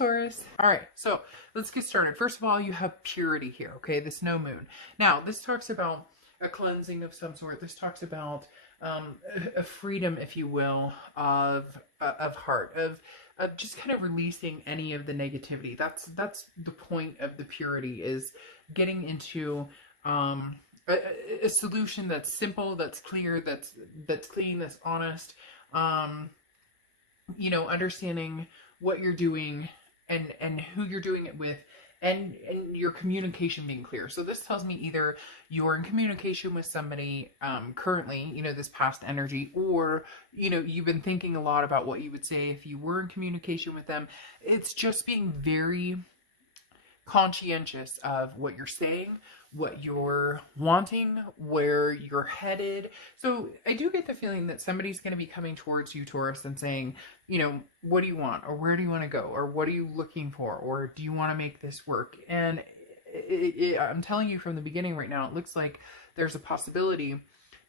Taurus. All right, so let's get started. First of all, you have purity here, okay? This no moon. Now, this talks about a cleansing of some sort. This talks about a freedom, if you will, of heart, of just kind of releasing any of the negativity. That's the point of the purity, is getting into a solution that's simple, that's clear, that's clean, that's honest. Understanding what you're doing and who you're doing it with, and your communication being clear. So this tells me either you're in communication with somebody currently, this past energy, or you've been thinking a lot about what you would say if you were in communication with them. It's just being very conscientious of what you're saying, what you're wanting, where you're headed. So I do get the feeling that somebody's going to be coming towards you, Taurus, and saying, what do you want? Or where do you want to go? Or what are you looking for? Or do you want to make this work? And I'm telling you from the beginning right now, it looks like there's a possibility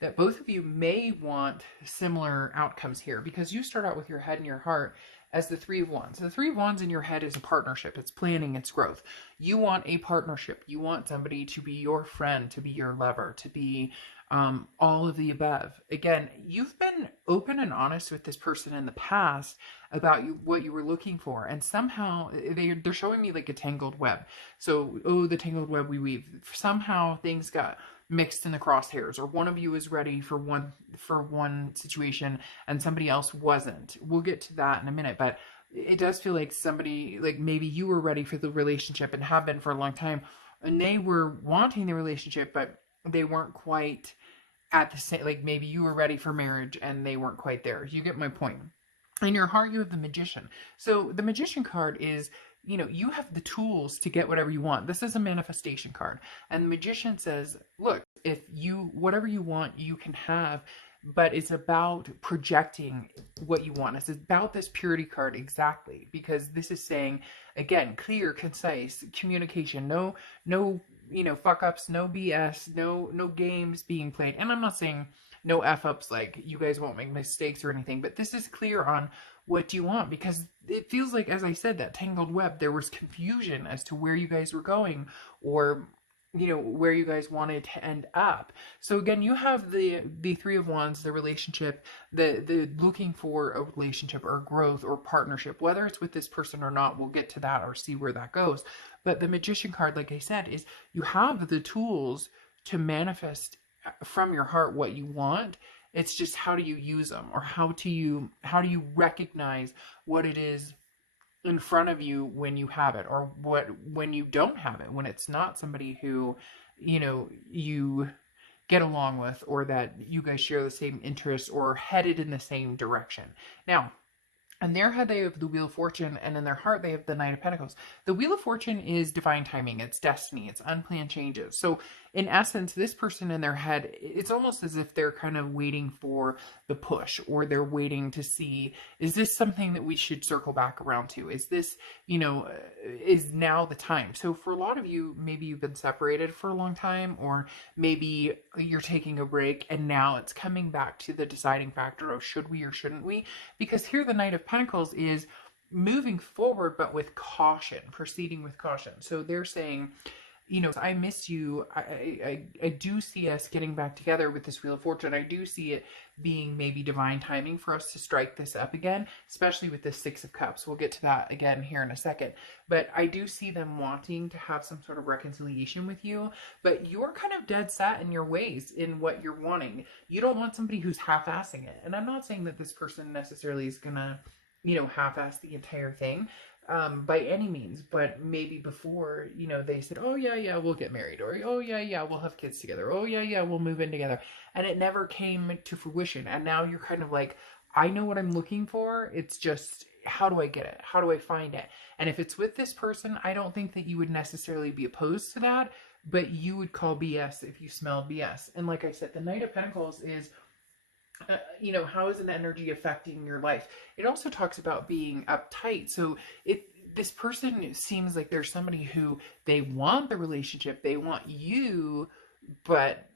that both of you may want similar outcomes here, because you start out with your head and your heart as the Three of Wands. The Three of Wands in your head is a partnership. It's planning, it's growth. You want a partnership. You want somebody to be your friend, to be your lover, to be all of the above. Again, you've been open and honest with this person in the past about what you were looking for, and somehow they're showing me like a tangled web. So, the tangled web we weave. Somehow things got mixed in the crosshairs, or one of you is ready for one situation and somebody else wasn't. We'll get to that in a minute, but it does feel like somebody, like maybe you were ready for the relationship and have been for a long time, and they were wanting the relationship, but they weren't quite at the same, like maybe you were ready for marriage and they weren't quite there. You get my point. In your heart, you have the Magician. So the Magician card is, you have the tools to get whatever you want. This is a manifestation card. And the Magician says, look, whatever you want, you can have, but it's about projecting what you want. It's about this purity card exactly, because this is saying, again, clear, concise communication, no, fuck ups, no BS, no games being played. And I'm not saying no F ups, like you guys won't make mistakes or anything, but this is clear on what do you want, because it feels like, as I said, that tangled web, there was confusion as to where you guys were going, or where you guys wanted to end up. So again, you have the Three of Wands, the relationship, the looking for a relationship or growth or partnership, whether it's with this person or not. We'll get to that or see where that goes. But the Magician card, like I said, is you have the tools to manifest from your heart what you want. It's just, how do you use them, or how do you recognize what it is in front of you when you have it, or when you don't have it, when it's not somebody who you get along with, or that you guys share the same interests or headed in the same direction. Now, in their head, they have the Wheel of Fortune, and in their heart, they have the Knight of Pentacles. The Wheel of Fortune is divine timing, it's destiny, it's unplanned changes. So, in essence, this person in their head, it's almost as if they're kind of waiting for the push, or they're waiting to see, is this something that we should circle back around to? Is this, is now the time? So, for a lot of you, maybe you've been separated for a long time, or maybe you're taking a break, and now it's coming back to the deciding factor of should we or shouldn't we? Because here the Knight of Pentacles is moving forward, but with caution, proceeding with caution. So they're saying, I miss you. I do see us getting back together with this Wheel of Fortune. I do see it being maybe divine timing for us to strike this up again, especially with the Six of Cups. We'll get to that again here in a second. But I do see them wanting to have some sort of reconciliation with you, but you're kind of dead set in your ways in what you're wanting. You don't want somebody who's half-assing it. And I'm not saying that this person necessarily is gonna, half-ass the entire thing. By any means, but maybe before, they said, oh yeah, we'll get married, or oh yeah, we'll have kids together, oh yeah, we'll move in together, and it never came to fruition. And now you're kind of like, I know what I'm looking for, it's just, how do I get it? How do I find it? And if it's with this person, I don't think that you would necessarily be opposed to that, but you would call BS if you smelled BS. And like I said, the Knight of Pentacles is, how is an energy affecting your life? It also talks about being uptight. So this person seems like there's somebody who they want the relationship, they want you, but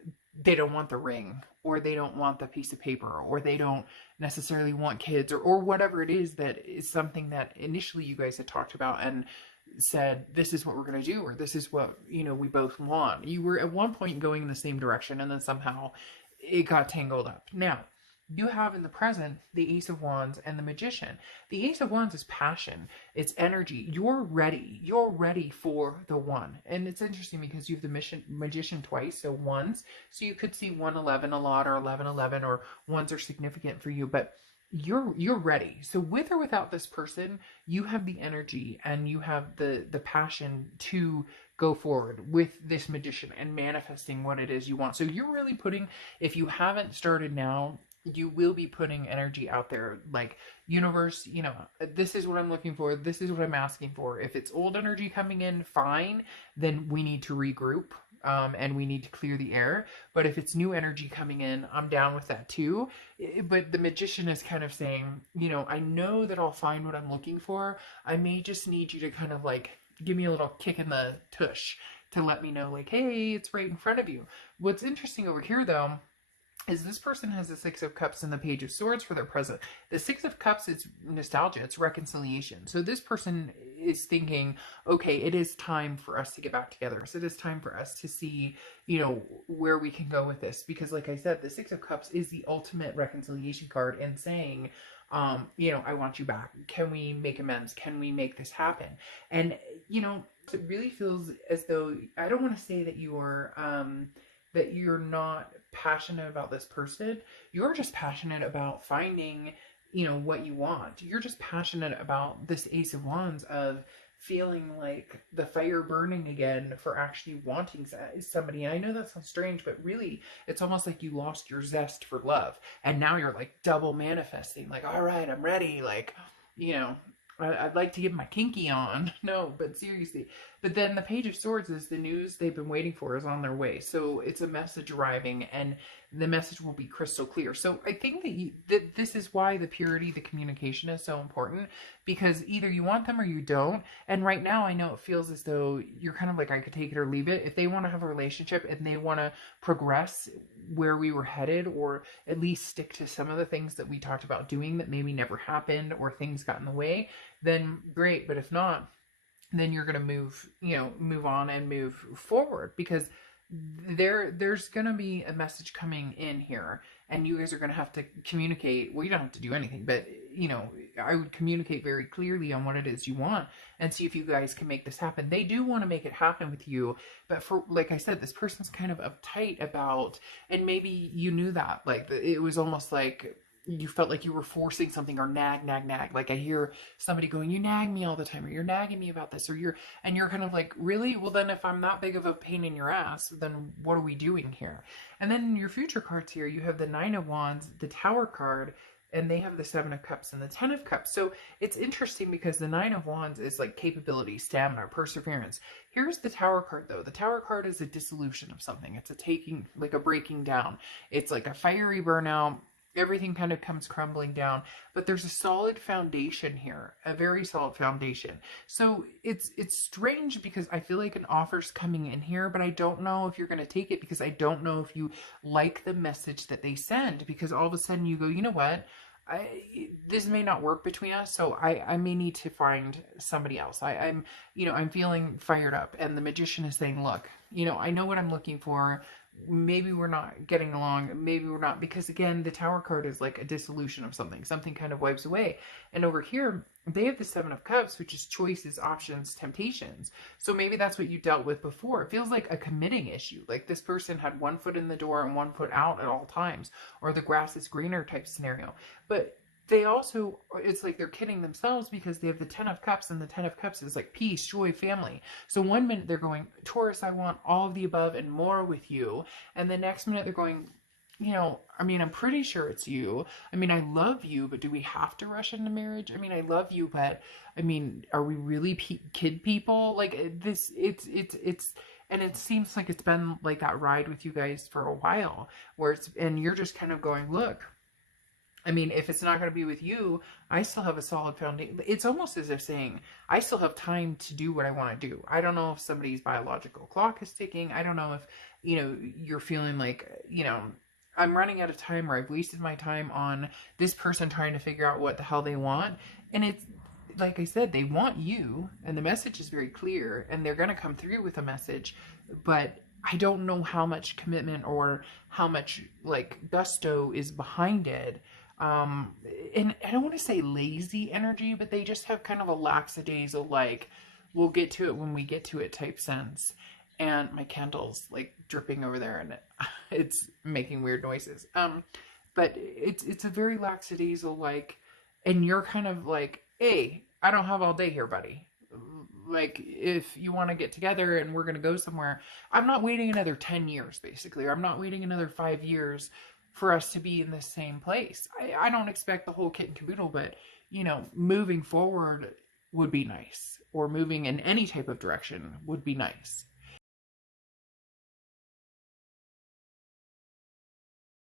they don't want the ring, or they don't want the piece of paper, or they don't necessarily want kids, or whatever it is that is something that initially you guys had talked about and said, this is what we're going to do, or this is what, we both want. You were at one point going in the same direction, and then somehow it got tangled up. Now, you have in the present the Ace of Wands and the Magician. The Ace of Wands is passion, it's energy. You're ready for the one. And it's interesting because you have the Magician twice, so ones. So you could see 111 a lot, or 1111, or ones are significant for you, but you're ready. So with or without this person, you have the energy and you have the passion to go forward with this Magician and manifesting what it is you want. So you're really putting, if you haven't started now, you will be putting energy out there, like, universe, this is what I'm looking for, this is what I'm asking for. If it's old energy coming in, fine, then we need to regroup, and we need to clear the air. But if it's new energy coming in, I'm down with that too. But the Magician is kind of saying, I know that I'll find what I'm looking for. I may just need you to kind of like give me a little kick in the tush to let me know, like, hey, it's right in front of you. What's interesting over here, though, is this person has the Six of Cups and the Page of Swords for their present. The Six of Cups is nostalgia, it's reconciliation. So this person is thinking, okay, it is time for us to get back together. So it is time for us to see, where we can go with this. Because like I said, the Six of Cups is the ultimate reconciliation card and saying, I want you back. Can we make amends? Can we make this happen? And, it really feels as though, I don't want to say that that you're not passionate about this person. You're just passionate about finding, what you want. You're just passionate about this Ace of Wands of feeling like the fire burning again for actually wanting somebody. And I know that sounds strange, but really it's almost like you lost your zest for love. And now you're like double manifesting, like, all right, I'm ready. Like, I'd like to get my kinky on. No, but seriously. But then the Page of Swords is the news they've been waiting for is on their way. So it's a message arriving, and the message will be crystal clear. So I think that this is why the purity, the communication is so important, because either you want them or you don't. And right now I know it feels as though you're kind of like, I could take it or leave it. If they want to have a relationship and they want to progress where we were headed, or at least stick to some of the things that we talked about doing that maybe never happened, or things got in the way, then great. But if not, then you're going to move on and move forward, because there's going to be a message coming in here, and you guys are going to have to communicate. Well, you don't have to do anything, but I would communicate very clearly on what it is you want and see if you guys can make this happen. They do want to make it happen with you, but for, like I said, this person's kind of uptight about, and maybe you knew that, like, it was almost like you felt like you were forcing something, or nag. Like I hear somebody going, you nag me all the time, or you're nagging me about this, or you're kind of like, really? Well, then if I'm not big of a pain in your ass, then what are we doing here? And then in your future cards here, you have the Nine of Wands, the Tower card, and they have the Seven of Cups and the Ten of Cups. So it's interesting because the Nine of Wands is like capability, stamina, perseverance. Here's the Tower card, though. The Tower card is a dissolution of something. It's a taking, like a breaking down. It's like a fiery burnout. Everything kind of comes crumbling down, but there's a solid foundation here, a very solid foundation. So it's strange because I feel like an offer's coming in here, but I don't know if you're going to take it, because I don't know if you like the message that they send, because all of a sudden you go, you know what? This may not work between us, so I may need to find somebody else. I'm feeling fired up, and the Magician is saying, look, I know what I'm looking for. Maybe we're not getting along, maybe we're not, because again, the Tower card is like a dissolution of something kind of wipes away. And over here, they have the Seven of Cups, which is choices, options, temptations. So maybe that's what you dealt with before. It feels like a committing issue, like this person had one foot in the door and one foot out at all times, or the grass is greener type scenario. But they also, it's like they're kidding themselves, because they have the Ten of Cups, and the Ten of Cups is like peace, joy, family. So one minute they're going, Taurus, I want all of the above and more with you. And the next minute they're going, I'm pretty sure it's you. I love you, but do we have to rush into marriage? I love you, but are we really kid people? Like this, it's, and it seems like it's been like that ride with you guys for a while, and you're just kind of going, look, I mean, if it's not going to be with you, I still have a solid foundation. It's almost as if saying, I still have time to do what I want to do. I don't know if somebody's biological clock is ticking. I don't know if, you're feeling like, I'm running out of time, or I've wasted my time on this person trying to figure out what the hell they want. And it's, like I said, they want you, and the message is very clear, and they're going to come through with a message, but I don't know how much commitment or how much like gusto is behind it. And I don't want to say lazy energy, but they just have kind of a lackadaisical, like, we'll get to it when we get to it type sense. And my candle's like dripping over there, and it's making weird noises. But it's a very lackadaisical, like, and you're kind of like, hey, I don't have all day here, buddy. Like, if you want to get together and we're going to go somewhere, I'm not waiting another 10 years, basically, or I'm not waiting another 5 years for us to be in the same place. I don't expect the whole kit and caboodle, but, moving forward would be nice, or moving in any type of direction would be nice.